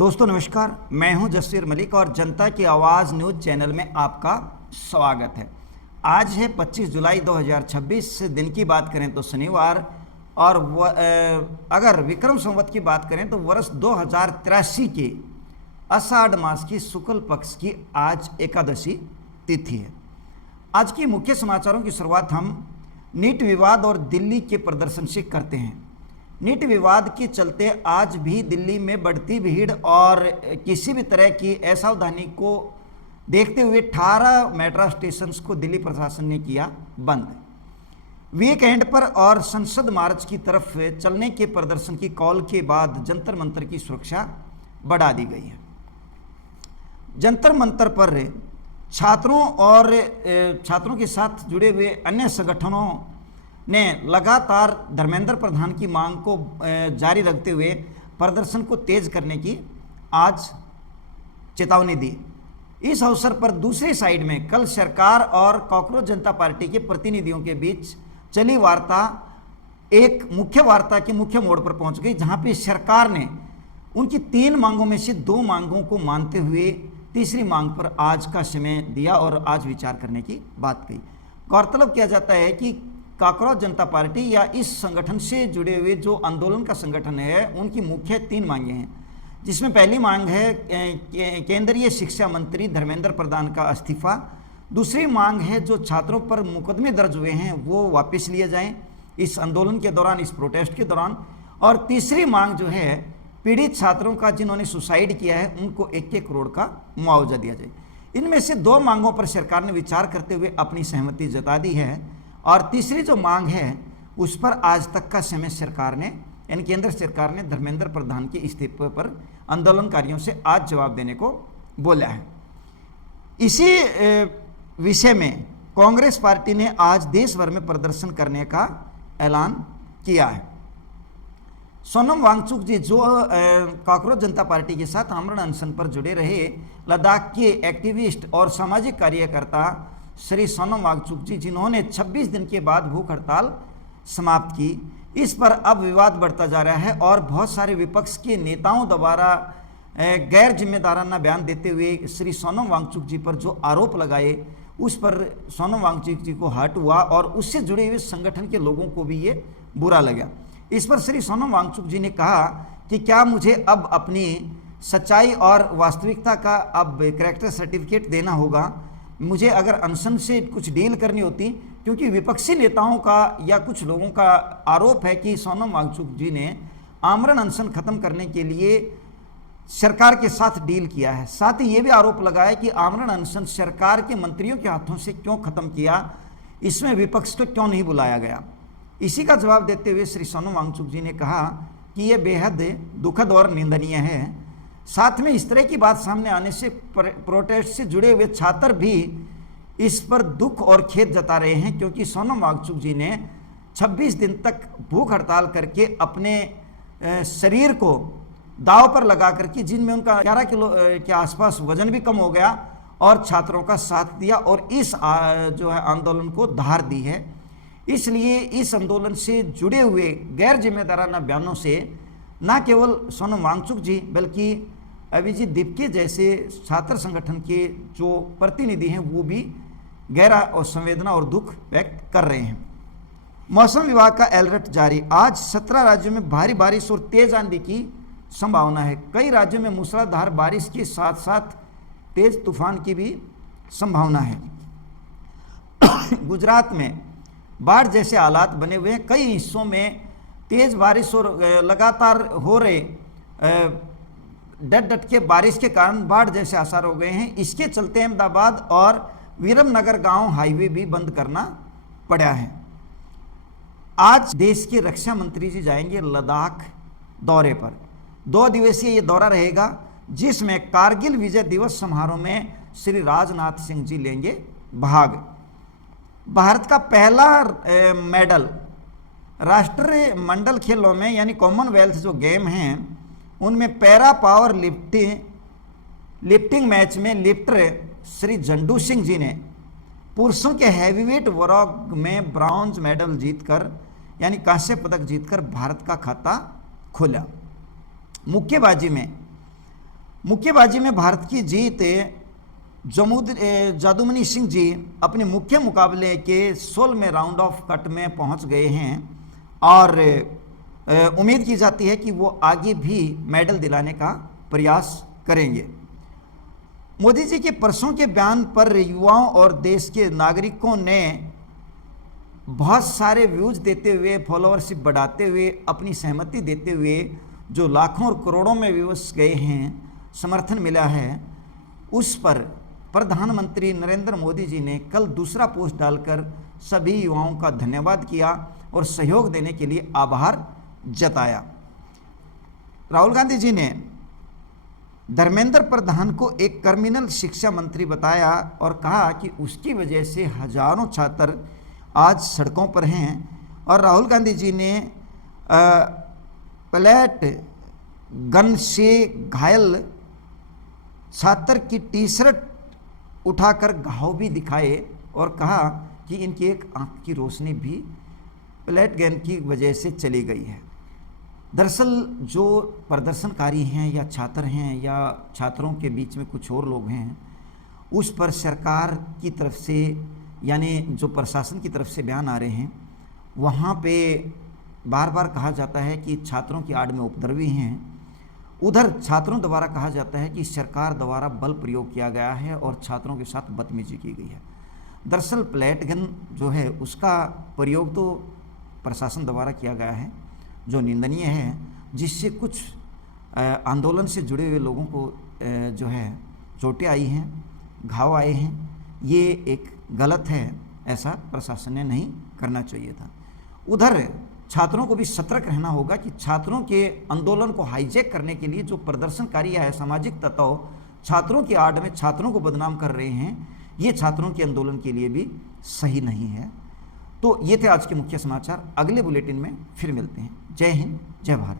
दोस्तों नमस्कार, मैं हूं जसवीर मलिक और जनता की आवाज़ न्यूज़ चैनल में आपका स्वागत है। आज है 25 जुलाई 2026। दिन की बात करें तो शनिवार और अगर विक्रम संवत की बात करें तो वर्ष 2083 के आषाढ़ मास की शुक्ल पक्ष की आज एकादशी तिथि है। आज की मुख्य समाचारों की शुरुआत हम नीट विवाद और दिल्ली के प्रदर्शन से करते हैं। नीट विवाद के चलते आज भी दिल्ली में बढ़ती भीड़ और किसी भी तरह की असावधानी को देखते हुए 18 मेट्रो स्टेशंस को दिल्ली प्रशासन ने किया बंद। वीकेंड पर और संसद मार्च की तरफ चलने के प्रदर्शन की कॉल के बाद जंतर मंतर की सुरक्षा बढ़ा दी गई है। जंतर मंतर पर छात्रों और छात्रों के साथ जुड़े हुए अन्य संगठनों ने लगातार धर्मेंद्र प्रधान की मांग को जारी रखते हुए प्रदर्शन को तेज करने की आज चेतावनी दी। इस अवसर पर दूसरी साइड में कल सरकार और कॉकरोच जनता पार्टी के प्रतिनिधियों के बीच चली वार्ता एक मुख्य वार्ता के मुख्य मोड़ पर पहुंच गई, जहां पे सरकार ने उनकी 3 मांगों में से 2 मांगों को मानते हुए तीसरी मांग पर आज का समय दिया और आज विचार करने की बात कही। गौरतलब किया जाता है कि कॉकरोच जनता पार्टी या इस संगठन से जुड़े हुए जो आंदोलन का संगठन है, उनकी मुख्य 3 मांगें हैं, जिसमें पहली मांग है केंद्रीय शिक्षा मंत्री धर्मेंद्र प्रधान का इस्तीफा। दूसरी मांग है जो छात्रों पर मुकदमे दर्ज हुए हैं वो वापस लिए जाएं इस आंदोलन के दौरान, इस प्रोटेस्ट के दौरान। और तीसरी मांग जो है पीड़ित छात्रों का जिन्होंने सुसाइड किया है उनको 1-1 करोड़ का मुआवजा दिया जाए। इनमें से 2 मांगों पर सरकार ने विचार करते हुए अपनी सहमति जता दी है और तीसरी जो मांग है उस पर आज तक का समय सरकार ने यानी केंद्र सरकार ने धर्मेंद्र प्रधान के इस्तीफे पर आंदोलनकारियों से आज जवाब देने को बोला है। इसी विषय में कांग्रेस पार्टी ने आज देश भर में प्रदर्शन करने का ऐलान किया है। सोनम वांगचुक जी जो कॉकरोच जनता पार्टी के साथ आमरण अनशन पर जुड़े रहे लद्दाख के एक्टिविस्ट और सामाजिक कार्यकर्ता श्री सोनम वांगचुक जी, जिन्होंने 26 दिन के बाद भूख हड़ताल समाप्त की, इस पर अब विवाद बढ़ता जा रहा है और बहुत सारे विपक्ष के नेताओं द्वारा गैर जिम्मेदाराना बयान देते हुए श्री सोनम वांगचुक जी पर जो आरोप लगाए उस पर सोनम वांगचुक जी को हर्ट हुआ और उससे जुड़े हुए संगठन के लोगों को भी ये बुरा लगा। इस पर श्री सोनम वांगचुक जी ने कहा कि क्या मुझे अब अपनी सच्चाई और वास्तविकता का अब कैरेक्टर सर्टिफिकेट देना होगा, मुझे अगर अनशन से कुछ डील करनी होती, क्योंकि विपक्षी नेताओं का या कुछ लोगों का आरोप है कि सोनम वांगचुक जी ने आमरण अनशन खत्म करने के लिए सरकार के साथ डील किया है। साथ ही ये भी आरोप लगाया कि आमरण अनशन सरकार के मंत्रियों के हाथों से क्यों खत्म किया, इसमें विपक्ष को क्यों नहीं बुलाया गया। इसी का जवाब देते हुए श्री सोनम वांगचुक जी ने कहा कि यह बेहद दुखद और निंदनीय है। साथ में इस तरह की बात सामने आने से प्रोटेस्ट से जुड़े हुए छात्र भी इस पर दुख और खेद जता रहे हैं, क्योंकि सोनम वांगचुक जी ने 26 दिन तक भूख हड़ताल करके अपने शरीर को दांव पर लगा करके, जिनमें उनका 11 किलो के आसपास वजन भी कम हो गया, और छात्रों का साथ दिया और इस जो है आंदोलन को धार दी है। इसलिए इस आंदोलन से जुड़े हुए गैर जिम्मेदाराना बयानों से न केवल सोनम वांगचुक जी बल्कि अभिजीत दीपके जैसे छात्र संगठन के जो प्रतिनिधि हैं वो भी गहरा और संवेदना और दुख व्यक्त कर रहे हैं। मौसम विभाग का अलर्ट जारी। आज 17 राज्यों में भारी बारिश और तेज आंधी की संभावना है। कई राज्यों में मूसलाधार बारिश के साथ साथ तेज तूफान की भी संभावना है। गुजरात में बाढ़ जैसे हालात बने हुए हैं। कई हिस्सों में तेज बारिश और लगातार हो रहे डट के बारिश के कारण बाढ़ जैसे आसार हो गए हैं। इसके चलते अहमदाबाद और विरमनगर गांव हाईवे भी बंद करना पड़ा है। आज देश के रक्षा मंत्री जी जाएंगे लद्दाख दौरे पर। 2 दिवसीय ये दौरा रहेगा, जिसमें कारगिल विजय दिवस समारोह में श्री राजनाथ सिंह जी लेंगे भाग। भारत का पहला मेडल राष्ट्रीय मंडल खेलों में यानी कॉमनवेल्थ जो गेम हैं उनमें पैरा पावर लिफ्टिंग मैच में लिफ्टर श्री जंडू सिंह जी ने पुरुषों के हैवीवेट वर्ग में ब्रॉन्ज मेडल जीतकर यानी कांस्य पदक जीतकर भारत का खाता खोला। मुक्केबाजी में मुक्केबाजी में भारत की जीत जादूमनी सिंह जी अपने मुख्य मुकाबले के 16वें राउंड ऑफ कट में पहुंच गए हैं और उम्मीद की जाती है कि वो आगे भी मेडल दिलाने का प्रयास करेंगे। मोदी जी के परसों के बयान पर युवाओं और देश के नागरिकों ने बहुत सारे व्यूज देते हुए, फॉलोअरशिप बढ़ाते हुए, अपनी सहमति देते हुए, जो लाखों और करोड़ों में व्यूज गए हैं, समर्थन मिला है, उस पर प्रधानमंत्री नरेंद्र मोदी जी ने कल दूसरा पोस्ट डालकर सभी युवाओं का धन्यवाद किया और सहयोग देने के लिए आभार जताया। राहुल गांधी जी ने धर्मेंद्र प्रधान को एक क्रिमिनल शिक्षा मंत्री बताया और कहा कि उसकी वजह से हजारों छात्र आज सड़कों पर हैं और राहुल गांधी जी ने प्लेट गन से घायल छात्र की टी शर्ट उठाकर घाव भी दिखाए और कहा कि इनकी एक आंख की रोशनी भी प्लेट गन की वजह से चली गई है। दरअसल जो प्रदर्शनकारी हैं या छात्र हैं या छात्रों के बीच में कुछ और लोग हैं, उस पर सरकार की तरफ से यानी जो प्रशासन की तरफ से बयान आ रहे हैं, वहाँ पे बार बार कहा जाता है कि छात्रों की आड़ में उपद्रवी हैं। उधर छात्रों द्वारा कहा जाता है कि सरकार द्वारा बल प्रयोग किया गया है और छात्रों के साथ बदतमीजी की गई है। दरअसल प्लेट गन जो है उसका प्रयोग तो प्रशासन द्वारा किया गया है, जो निंदनीय है, जिससे कुछ आंदोलन से जुड़े हुए लोगों को जो है चोटें आई हैं, घाव आए हैं। ये एक गलत है, ऐसा प्रशासन ने नहीं करना चाहिए था। उधर छात्रों को भी सतर्क रहना होगा कि छात्रों के आंदोलन को हाईजैक करने के लिए जो प्रदर्शनकारी है, सामाजिक तत्व छात्रों की आड़ में छात्रों को बदनाम कर रहे हैं, ये छात्रों के आंदोलन के लिए भी सही नहीं है। तो ये थे आज के मुख्य समाचार। अगले बुलेटिन में फिर मिलते हैं। जय हिंद, जय भारत।